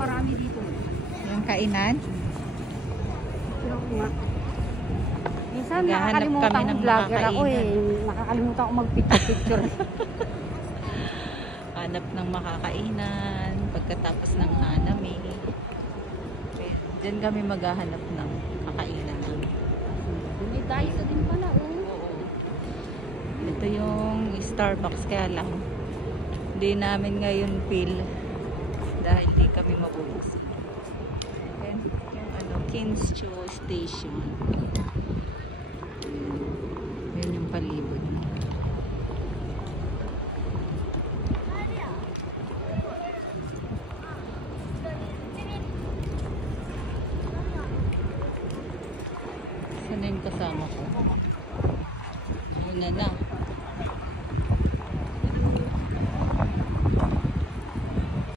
marami dito. Yung kainan? Minsan Naghahanap nakakalimutan kami ko ng vlogger ako eh. makakainan. Nakakalimutan ko mag-picture. Hanap ng makakainan pagkatapos ng hanami. Kaya dyan kami maghahanap ng makakainan. Hindi tayo sa din pala Oo. Ito yung Starbucks, kaya lang hindi namin ngayon feel dahil hindi kami mabubusog. And yung ano, Kinscho Station. Yan yung palibot. Sana yung kasama ko. Una na.